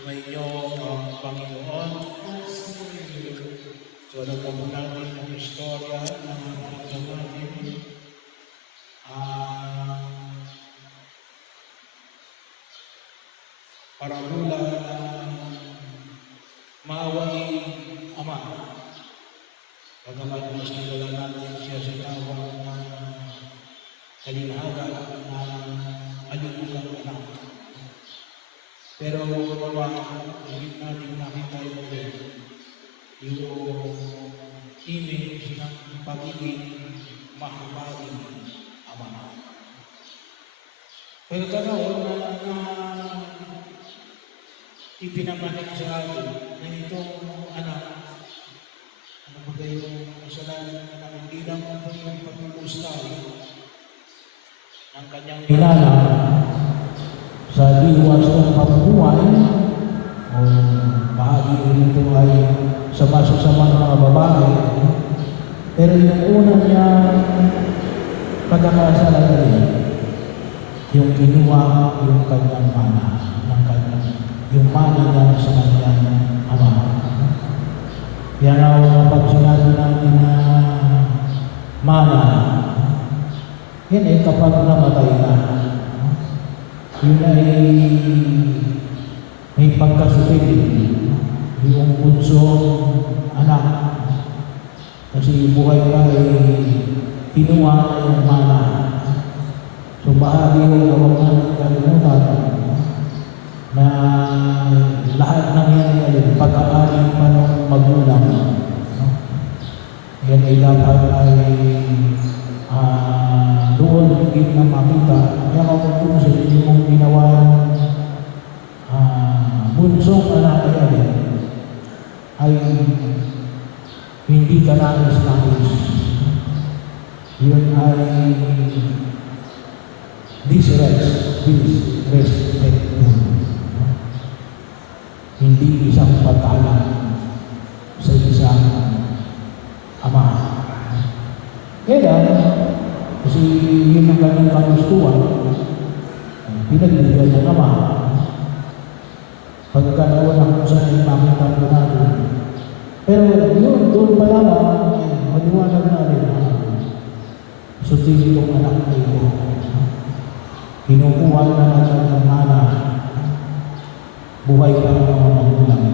Sumainyo ang Panginoon. So, alam mo natin ang istorya ng mga natin. Parabula ng maaway Ama. Pagkamat mas kilala natin siya sa tawag na kalinhaga na alimulang anak. Pero hindi natin nakita yung image ng pagiging mahabaing Ama. Pero ganoon na ipinamanik sa atin na itong anak, ano ba yung kasalanan na hindi lang po yung pagmulustay ng kanyang kilala sa diwas ng pamumuhay o bahagi rin ito ay sa masasamang mga babae. Pero yung una niya pagkakasalanan, yung kinuha yung kanyang mana, yung mana niya sa kanyang ama. Yan ang kapag sinabi natin na mana, yan ay kapag namatay na. Yun ay may pagkasutin yung punsong anak. Kasi buhay pa ay kinuha na yung mana. So bahagi yung gawang natin kalimutan na lahat ng yan pagkakaling pa ng magulang. Yan ay dapat ay doon higit na makita. Kaya kung sa inyo mong ginawa bunsong anak ay hindi ka nais-nais. Yun ay disrespectful. Hindi isang pagkalan sa isang ama. Kaya kasi yun ang kanyang kagustuhan, pinagbigyan ng ama. Pagkakalawa na kung saan ay makita po natin. Pero yun, doon pa lamang, maliwanag natin na sutin itong anak na ito. Kinukuha na natin ng mana, buhay pa ng mga magulang.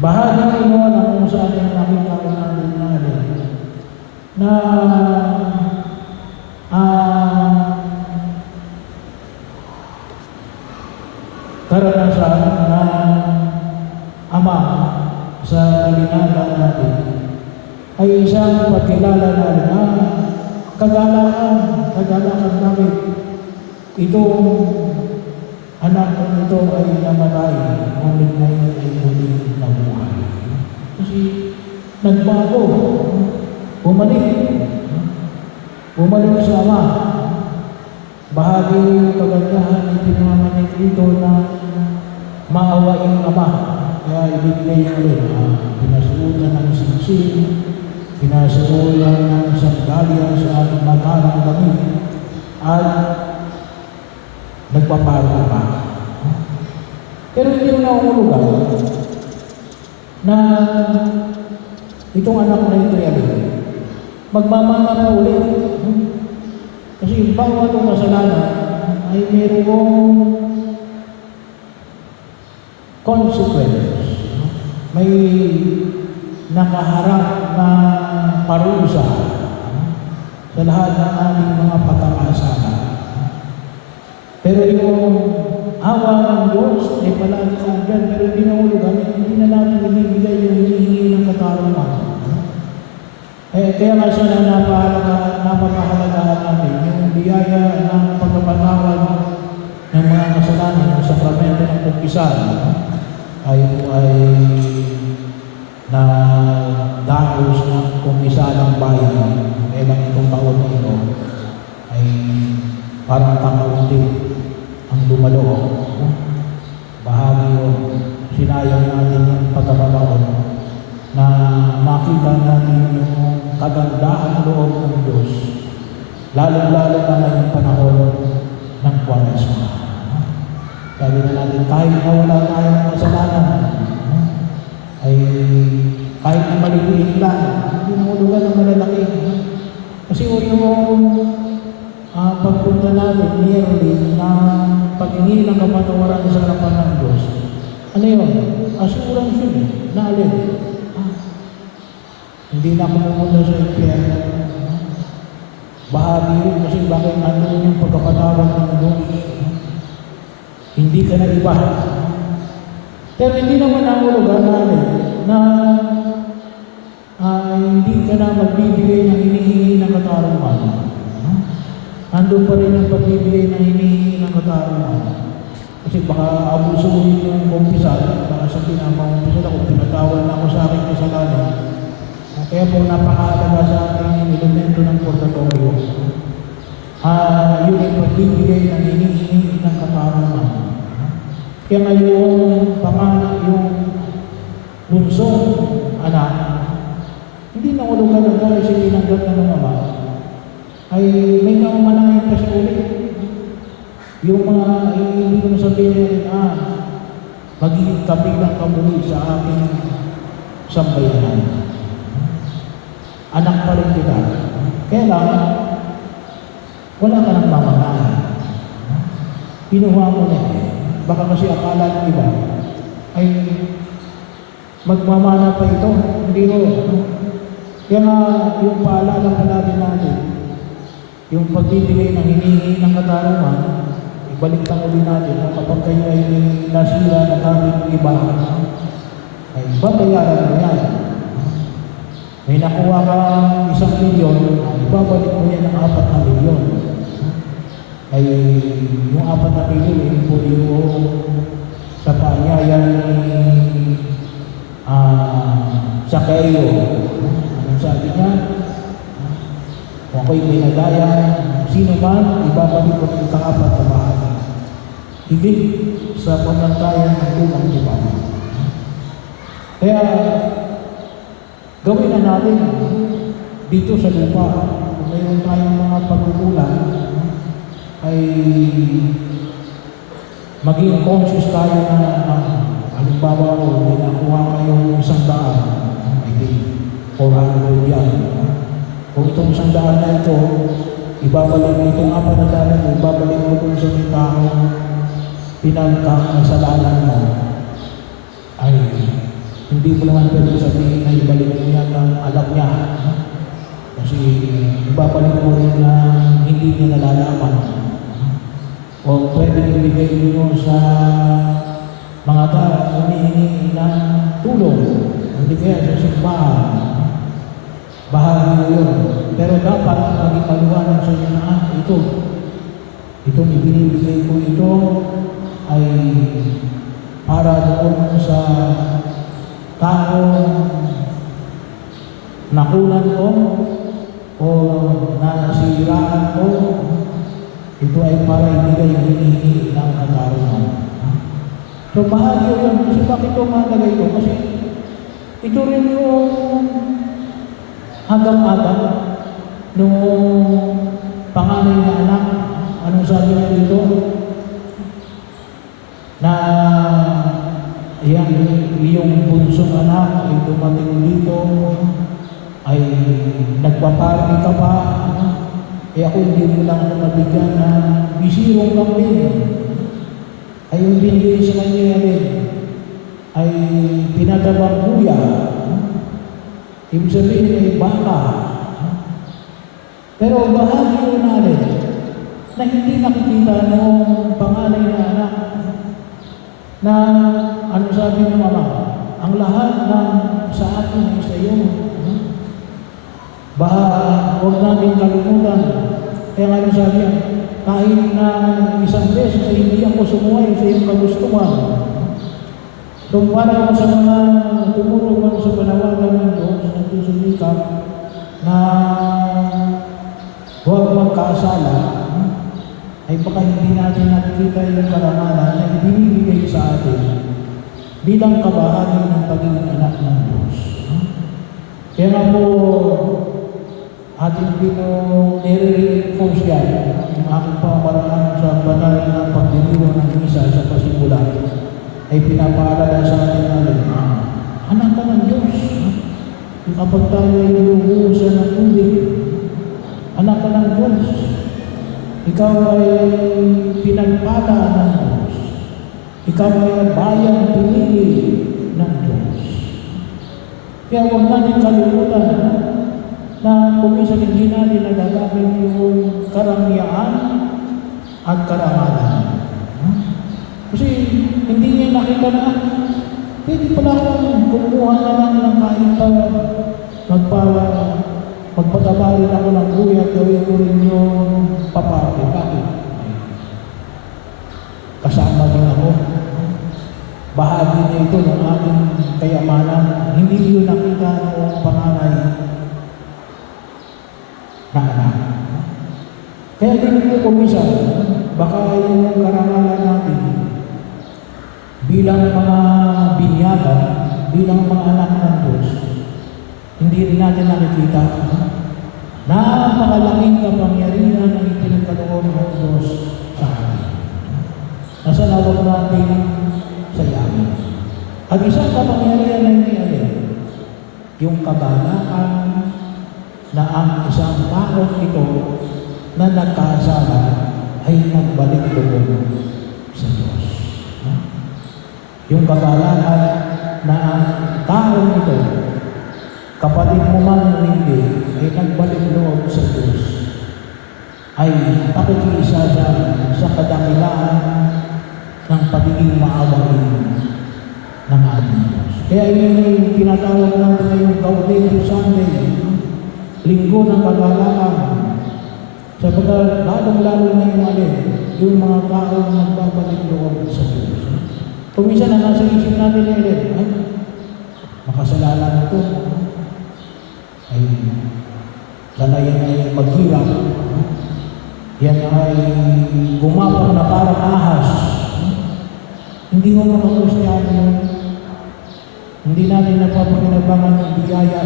Bahagi mo na kung saan ay nakita ko natin na karanasan na ama sa kalinala natin ay isang pagkilala natin na kagalakan namin itong anak ko ito ay namatay, ngunit ngayon ay muling nabuhay. Kasi nagbago, bumalik sa ama. Bahagi yung kagandahan ng pinamanik ito na maawaing ama. Kaya ibigay niya ulit, pinasuutan ng singsing, pinasuutan ng sandalya sa ating matarang damit, at nagpaparo pa. Pero hindi mo naungulugan na itong anak na ito magmamana pa ulit. Kasi yung bawat ng kasalanan ay mayroong consequence. May nakaharap na parusa sa lahat ng aming mga pagkakasala. Pero yung awa ng Diyos ay palagi nandyan, pero hindi na ulugan, hindi na natin ibibigay yung hinihingi ng katarungan. Kaya nga sana napapahalagaan natin yung biyaya ng pagkapatawad ng mga kasalanan, ng sakramento ng pagkisal ay na daos ng kumpisalang bayan. Kaya lang itong taon na ito ay parang kakaunti ang dumalo. Bahagi yun, sinayang natin yung pagkakataon na makita natin yung kagandahan loob ng Diyos, lalo-lalo na ngayong panahon ng Kwaresma. Sabi nga natin kahit na wala tayong kasalanan, ay kahit na maliliit lang, hindi na ulugan ng malalaki. Kasi yung pagpunta natin yearly na pag-hingi ng kapatawaran sa harapan ng Diyos, ano yun? Assurance yun eh. Naalin. Hindi na ako pumunta sa impyerno. Bahagi yun kasi bakit ano yung pagkapatawad ng Diyos. Hindi ka na iba. Pero hindi naman ang ulugan natin na hindi ka na magbibigay ng hinihingi ng katarungan. Andun pa rin ang pagbibigay ng hinihingi ng katarungan. Kasi baka abusuhin yung kumpisal, baka sa pinamang-kumpisal ako, pinatawad na ako sa aking kasalanan. Kaya po napakahalaga sa ating yung elemento ng portfolio. Yun ay pagbibigay ng hinihingi ng katarungan. Kaya ngayon, yung bunsong anak, hindi na ulugan na dahil siya tinanggap na ng ama, ay may mamanahin pa siya ulit. Yung mga, hindi ko nasabihin, magiging kabilang ka muli sa aking sambayanan. Anak pa rin kita. Kaya lang, wala ka nang mamanahin. Kinuha mo na eh. Baka kasi akala ng iba, ay magmamana pa ito. Hindi ko. Kaya nga, yung paalala palagi natin, yung pagbibigay ng hinihingi ng katarungan, ibalik ang uli natin na kapag kayo ay nasira na gamit ng iba, ay babayaran mo yan. May nakuha kang 1 milyon, ibabalik mo yan ng 4 na milyon. Ay yung 4 na milyon, yun po yung sa paanyaya ni Sakeo. Anong sabi niya? Kung ako'y pinadaya, sino man, ibabalik ko ng 4 na bahagi. Higit sa pamantayan ng lumang iba. Kaya, gawin na natin dito sa lupa. Kung mayroon tayong mga pagkukulang, ay maging conscious tayo na halimbawa ko, may nakuha kayong 100, hindi, 400 yan. Kung itong 100 na ito, ibabalik mo itong 400, ibabalik mo dun sa may taong pinagkakasalanan mo, ay hindi mo naman pwede sabihin na ibalik mo yan ng alam niya. Kasi ibabalik mo rin na hindi niya nalalaman. O pwede ibigay nyo sa mga taong humihingi ng tulong. Hindi kaya sa simbahan. Bahagi yun. Pero dapat maging maliwanag sa inyo na itong ibinibigay ko ito ay para doon sa taong nakunan ko o nasiraan ko. Ito ay para ibigay hinihingi ng katarungan. So bahagi yun. Kasi bakit ito mahalaga ito? Kasi ito rin yung hanggang-agang nung panganay na anak. Anong sabi niya dito? Na yan, yung bunsong anak ay dumating dito, ay nagpaparty ka pa, ako hindi mo lang ako nabigyan na bisirong lang din. Ay yung binigay sa kanya rin, ay pinagabang kuya. Ibig sabihin ay baka. Pero bahagi yun natin na hindi nakikita ng panganay na anak na ano sabi ng ama, ang lahat ng sa atin ay sa iyo. Huwag namin kalimutan. Kaya nga sabi niya, kahit na isang beses ay hindi ako sumuway sa iyong kagustuhan. So para sa mga tumutulong sa panawagan ng Diyos, nagsusumikap na huwag magkasala, ay baka hindi natin nakikita yung karamanan na ibinibigay sa atin bilang kabahagi ng pagiging anak ng Diyos. Kaya nga po, ating nire-reinforce yan yung aking pamaraan sa banal na pagdiriwang ng misa sa pasimula ay pinapaalala sa atin natin, anak ka ng Diyos. Yung kapag tayo ay nilubusan ng tubig, anak ka ng Diyos. Ikaw ay pinagpala ng Diyos. Ikaw ay bayang pinili ng Diyos. Kaya huwag natin kalimutan na kuminsan hindi natin nagagamit yung karangyaan at karangalan. Kasi hindi niya nakita na pwede pala akong kumuha na lang ng kahit pa magpatabarin ako ng buhay at gawin ko rin yung papake. Bakit? Kasama din ako. Bahagi niya ito ng aking kayamanan. Hindi yun nakita noong panganay na anak. Kaya din po kumisan, baka yung karangalan natin bilang mga binyada, bilang mga anak ng Diyos, hindi rin natin nakikita. Napakalaking kapangyarihan ng ipinagkaloob ng Diyos sa atin. Nasa lawag natin sa yamin. At isang kapangyarihan na hindi alin, yung kagalakan na ang isang taong ito na nagkasala ay nagbalik loob sa Diyos. Yung kagalakan na ang taong ito, kapatid mo man o hindi, ay nagbalik loob sa Diyos, ay pakikiisa sa kadakilaan ng pagiging maawain ng ating Diyos. Kaya yun yung tinatawag natin ngayong Gaudete Sunday, Linggo ng Kagalakan, sapagkat lalong-lalo na yung mga taong nagbabalik loob sa Diyos. Kung minsan na nasa isip natin ay makasalanan ito, ay sana yan ay maghirap, yan ay gumapang na parang ahas. Hindi mo mga Kristiyano, hindi natin napapakinabangan ng biyaya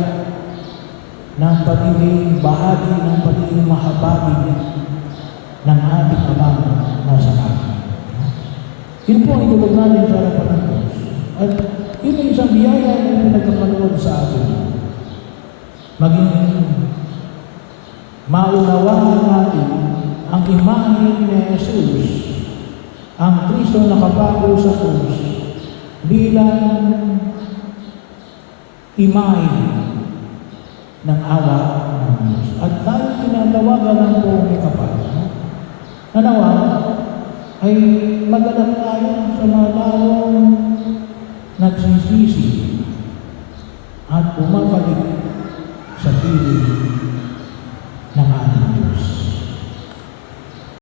ng pagiging bahagi, ng pagiging mahabagi ng ating Amang nasa atin. Yun po ang itulog natin sa harapan ng Diyos. At yun yung isang biyaya na pinagkakalood sa atin. Maging maunawaan natin ang imahe ni Jesus, ang Kristo na nakapako sa krus, bilang imahe ng awa ng Diyos. At tayo tinatawagan ng buong ikapal. Nanawa ay magalap tayo sa mga taong nagsisisi at bumabalik sa piling